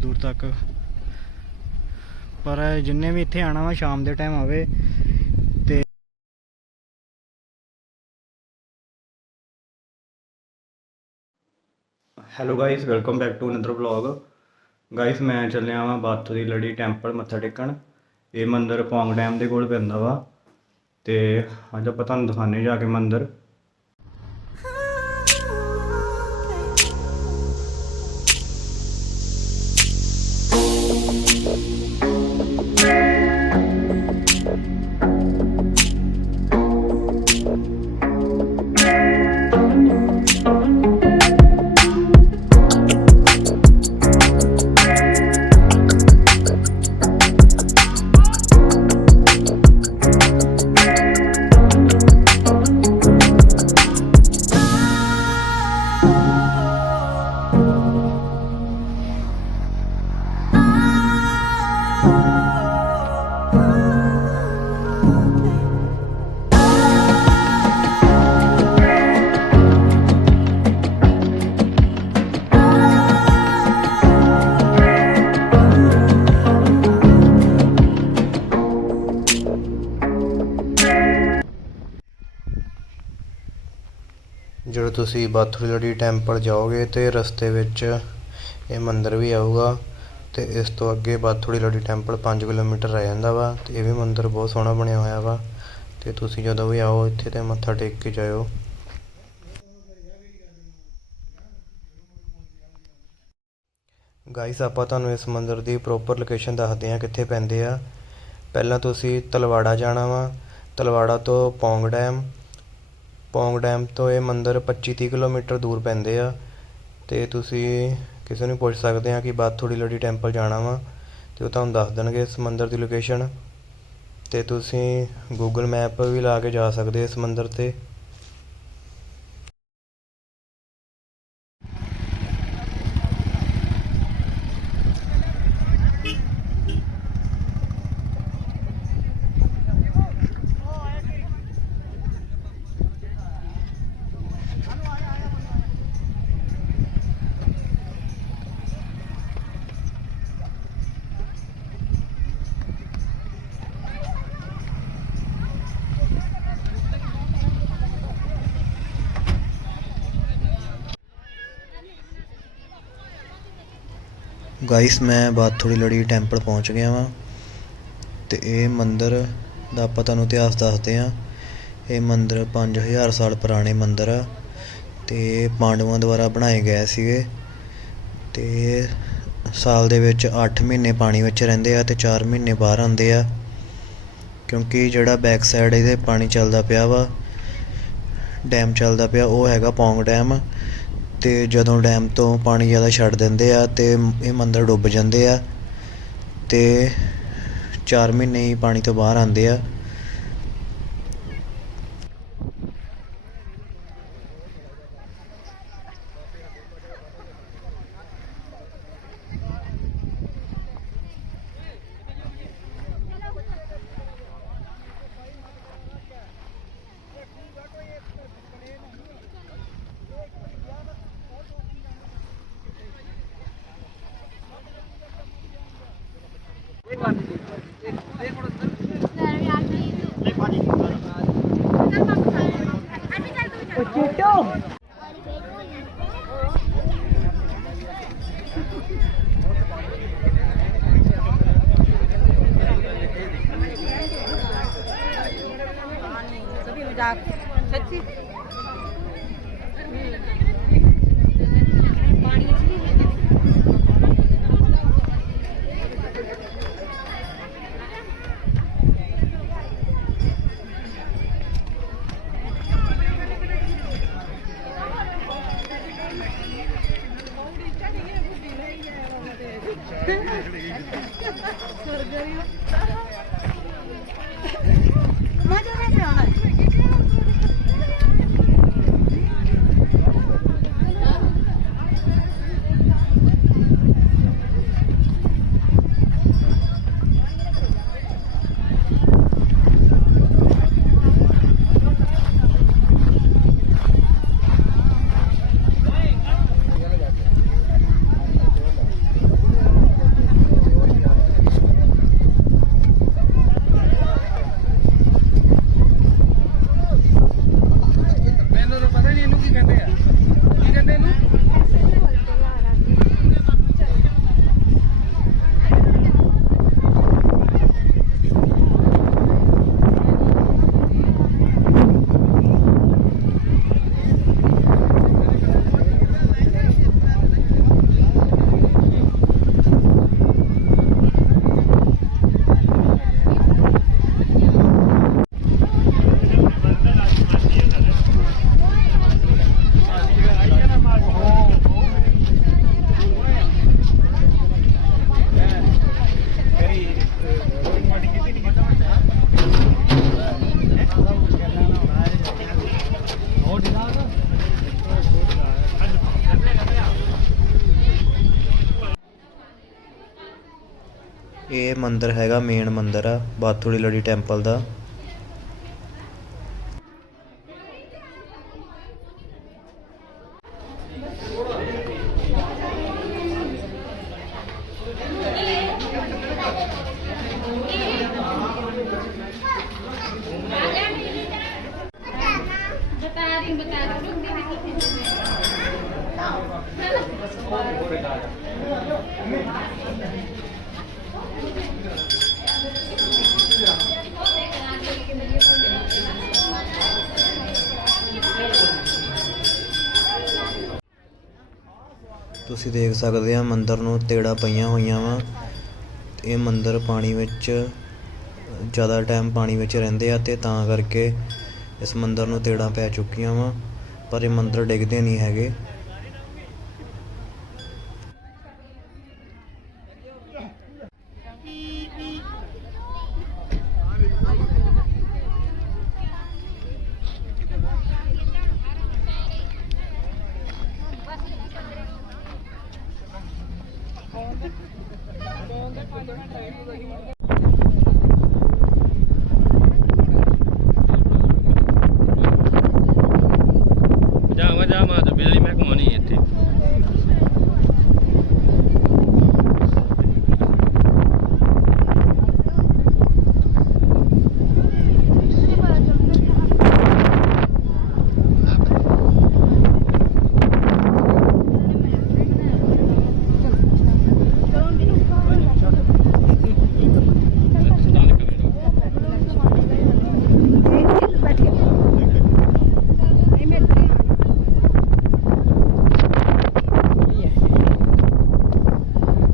ਦੂਰ ਤੱਕ। ਪਰ ਜਿੰਨੇ ਵੀ ਇੱਥੇ ਆਣਾ ਵਾ, ਸ਼ਾਮ ਦੇ ਟਾਈਮ ਆਵੇ, ਤੇ hello guys welcome back to another vlog guys ਮੈਂ ਚੱਲਿਆ ਵਾਂ ਬਾਥੂ ਦੀ ਲੜੀ ਟੈਂਪਲ ਮੱਥਾ ਟੇਕਣ। ਇਹ ਮੰਦਿਰ ਪੌਂਗ ਡੈਮ ਦੇ ਕੋਲ ਪੈਂਦਾ ਵਾ। ਤੇ ਅੱਜ ਆਪਾਂ ਤੁਹਾਨੂੰ ਦਿਖਾਣੇ ਜਾ ਕੇ ਮੰਦਿਰ। ਤੁਸੀਂ ਬਾਥੂਲੜੀ ਟੈਂਪਲ ਜਾਓਗੇ ਅਤੇ ਰਸਤੇ ਵਿੱਚ ਇਹ ਮੰਦਰ ਵੀ ਆਊਗਾ ਅਤੇ ਇਸ ਤੋਂ ਅੱਗੇ ਬਾਥੂੜੀ ਲੜੀ ਟੈਂਪਲ ਪੰਜ ਕਿਲੋਮੀਟਰ ਰਹਿ ਜਾਂਦਾ ਵਾ ਅਤੇ ਇਹ ਵੀ ਮੰਦਰ ਬਹੁਤ ਸੋਹਣਾ ਬਣਿਆ ਹੋਇਆ ਵਾ ਅਤੇ ਤੁਸੀਂ ਜਦੋਂ ਵੀ ਆਓ ਇੱਥੇ ਤਾਂ ਮੱਥਾ ਟੇਕ ਕੇ ਜਾਇਓ। ਗਾਈਸ ਆਪਾਂ ਤੁਹਾਨੂੰ ਇਸ ਮੰਦਰ ਦੀ ਪ੍ਰੋਪਰ ਲੋਕੇਸ਼ਨ ਦੱਸਦੇ ਹਾਂ ਕਿੱਥੇ ਪੈਂਦੇ ਆ। ਪਹਿਲਾਂ ਤੁਸੀਂ ਤਲਵਾੜਾ ਜਾਣਾ ਵਾ। ਤਲਵਾੜਾ ਤੋਂ ਪੌਂਗ ਡੈਮ ਪੌਂਗ ਡੈਮ ਤੋਂ ਇਹ ਮੰਦਰ ਪੱਚੀ ਤੀਹ ਕਿਲੋਮੀਟਰ ਦੂਰ ਪੈਂਦੇ ਆ। ਅਤੇ ਤੁਸੀਂ ਕਿਸੇ ਨੂੰ ਪੁੱਛ ਸਕਦੇ ਆ ਕਿ ਬਾਥੂੜੀ ਲੜੀ ਟੈਂਪਲ ਜਾਣਾ ਵਾ ਅਤੇ ਉਹ ਤੁਹਾਨੂੰ ਦੱਸ ਦੇਣਗੇ ਇਸ ਮੰਦਰ ਦੀ ਲੋਕੇਸ਼ਨ ਅਤੇ ਤੁਸੀਂ ਗੂਗਲ ਮੈਪ ਵੀ ਲਾ ਕੇ ਜਾ ਸਕਦੇ ਇਸ ਮੰਦਰ ਤੇ। ਗਾਇਸ ਮੈਂ ਬਾਥੂੜੀ ਲੜੀ ਟੈਂਪਲ ਪਹੁੰਚ ਗਿਆ ਵਾਂ। ਤੇ ਇਹ ਮੰਦਿਰ ਦਾ ਆਪਾਂ ਤੁਹਾਨੂੰ ਇਤਿਹਾਸ ਦੱਸਦੇ ਹਾਂ। ਇਹ ਮੰਦਿਰ 5000 ਸਾਲ ਪੁਰਾਣੇ ਮੰਦਿਰ ਆ। ਤੇ ਪਾਂਡਵਾਂ ਦੁਆਰਾ ਬਣਾਏ ਗਏ ਸੀਗੇ। ਤੇ ਸਾਲ ਦੇ ਵਿੱਚ 8 ਮਹੀਨੇ ਪਾਣੀ ਵਿੱਚ ਰਹਿੰਦੇ ਆ ਤੇ 4 ਮਹੀਨੇ ਬਾਹਰ ਆਉਂਦੇ ਆ। ਕਿਉਂਕਿ ਜਿਹੜਾ ਬੈਕ ਸਾਈਡ ਇਹਦੇ ਪਾਣੀ ਚੱਲਦਾ ਪਿਆ ਵਾ ਡੈਮ ਚੱਲਦਾ ਪਿਆ, ਉਹ ਹੈਗਾ ਪੌਂਗ ਡੈਮ ਅਤੇ ਜਦੋਂ ਡੈਮ ਤੋਂ ਪਾਣੀ ਜ਼ਿਆਦਾ ਛੱਡ ਦਿੰਦੇ ਆ ਅਤੇ ਇਹ ਮੰਦਰ ਡੁੱਬ ਜਾਂਦੇ ਆ ਅਤੇ ਚਾਰ ਮਹੀਨੇ ਹੀ ਪਾਣੀ ਤੋਂ ਬਾਹਰ ਆਉਂਦੇ ਆ। सच्ची ਮਜਾ ਨਾ ਆਉਣਾ ਮੰਦਿਰ ਹੈਗਾ ਮੇਨ ਮੰਦਿਰ ਆ ਬਾਥੋੜੀ ਲੜੀ ਟੈਂਪਲ ਦਾ बता रही बता रही ਤੁਸੀਂ ਦੇਖ ਸਕਦੇ ਆ ਮੰਦਰ ਨੂੰ ਤੇੜਾ ਪਈਆਂ ਹੋਈਆਂ ਵਾ। ਇਹ ਮੰਦਰ ਪਾਣੀ ਵਿੱਚ ਜ਼ਿਆਦਾ ਟਾਈਮ ਪਾਣੀ ਵਿੱਚ ਰਹਿੰਦੇ ਆ ਤੇ ਤਾਂ ਕਰਕੇ ਇਸ ਮੰਦਰ ਨੂੰ ਤੇੜਾਂ ਪੈ ਚੁੱਕੀਆਂ ਵਾ। ਪਰ ਇਹ ਮੰਦਰ ਡਿੱਗਦੇ ਨਹੀਂ ਹੈਗੇ ਜਾਵਾਂ ਜਾਵਾਂ ਤੇ ਬਿਜਲੀ ਮਹਿਕਮਾ ਨਹੀਂ ਇੱਥੇ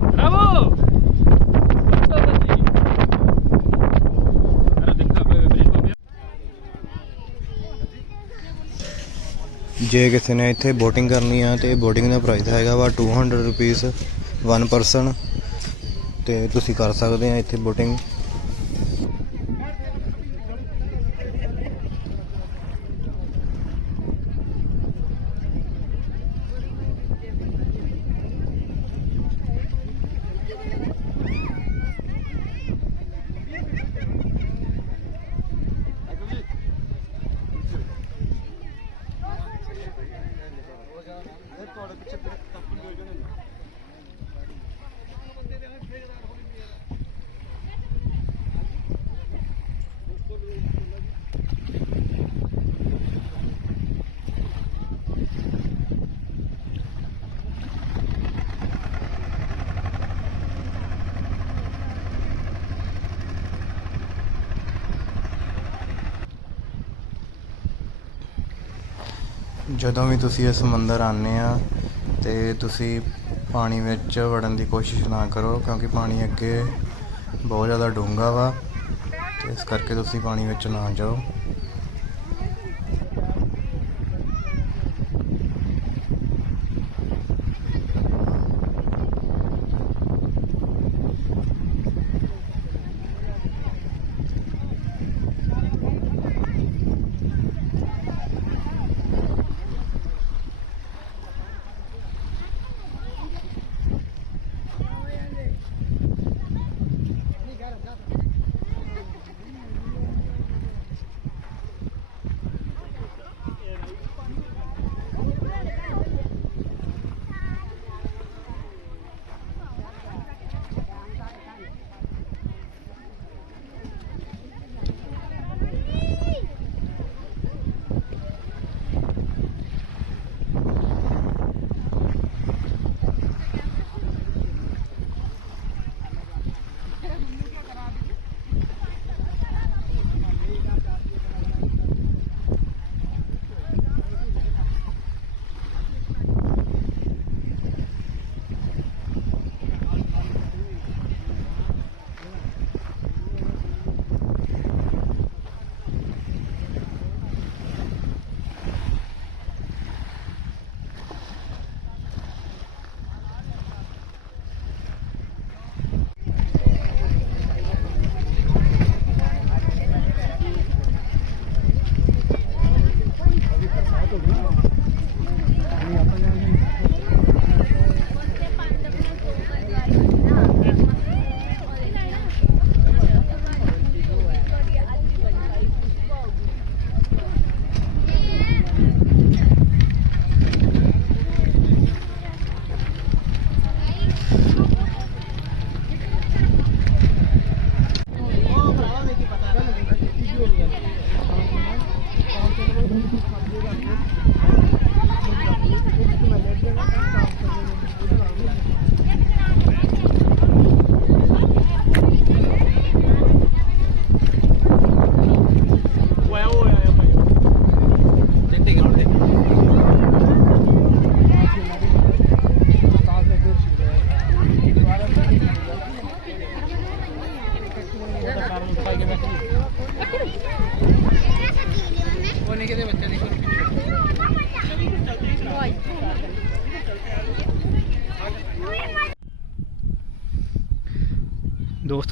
ਬਰਾਵੋ ਅਰੇ ਦੇਖਾ ਬ੍ਰਿਜ ਹੋ ਗਿਆ ਜੇ ਕਿਸੇ ਨੇ ਇੱਥੇ ਬੋਟਿੰਗ ਕਰਨੀ ਆ ਤੇ ਬੋਟਿੰਗ ਦਾ ਪ੍ਰਾਈਸ ਹੈਗਾ ਵਾ 200 ਰੁਪੀਸ 1 ਪਰਸਨ ਤੇ ਤੁਸੀਂ ਕਰ ਸਕਦੇ ਆ ਇੱਥੇ ਬੋਟਿੰਗ ਜਦੋਂ ਵੀ ਤੁਸੀਂ ਇਸ ਮੰਦਿਰ ਆਉਂਦੇ ਆ ਤੇ ਤੁਸੀਂ ਪਾਣੀ ਵਿੱਚ ਵੜਨ ਦੀ ਕੋਸ਼ਿਸ਼ ਨਾ ਕਰੋ, ਕਿਉਂਕਿ ਪਾਣੀ ਅੱਗੇ ਬਹੁਤ ਜ਼ਿਆਦਾ ਡੂੰਘਾ ਵਾ ਤੇ ਇਸ ਕਰਕੇ ਤੁਸੀਂ ਪਾਣੀ ਵਿੱਚ ਨਾ ਜਾਓ।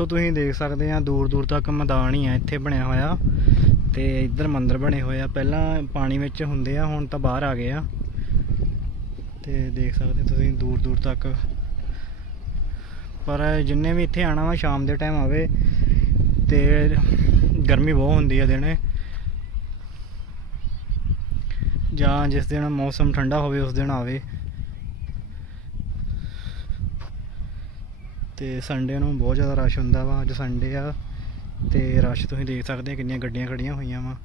ਦੋਸਤੋ ਤੁਸੀਂ ਦੇਖ ਸਕਦੇ ਆ ਦੂਰ ਦੂਰ ਤੱਕ ਮੈਦਾਨ ਹੀ ਆ, ਇੱਥੇ ਬਣਿਆ ਹੋਇਆ। ਤੇ ਇੱਧਰ ਮੰਦਰ ਬਣੇ ਹੋਏ ਆ। ਪਹਿਲਾਂ ਪਾਣੀ ਵਿੱਚ ਹੁੰਦੇ ਆ, ਹੁਣ ਤਾਂ ਬਾਹਰ ਆ ਗਏ ਆ। ਤੇ ਦੇਖ ਸਕਦੇ ਤੁਸੀਂ ਦੂਰ ਦੂਰ ਤੱਕ। ਪਰ ਜਿੰਨੇ ਵੀ ਇੱਥੇ ਆਣਾ ਵਾ, ਸ਼ਾਮ ਦੇ ਟਾਈਮ ਆਵੇ, ਤੇ ਗਰਮੀ ਬਹੁਤ ਹੁੰਦੀ ਆ ਦਿਨੇ। ਜਾਂ ਜਿਸ ਦਿਨ ਮੌਸਮ ਠੰਡਾ ਹੋਵੇ, ਉਸ ਦਿਨ ਆਵੇ। ਤੇ ਸੰਡੇ ਨੂੰ ਬਹੁਤ ਜ਼ਿਆਦਾ ਰਸ਼ ਹੁੰਦਾ ਵਾ, ਅੱਜ ਸੰਡੇ ਆ ਤੇ ਰਸ਼ ਤੁਸੀਂ ਦੇਖ ਸਕਦੇ ਆ ਕਿੰਨੀਆਂ ਗੱਡੀਆਂ ਖੜੀਆਂ ਹੋਈਆਂ ਵਾ।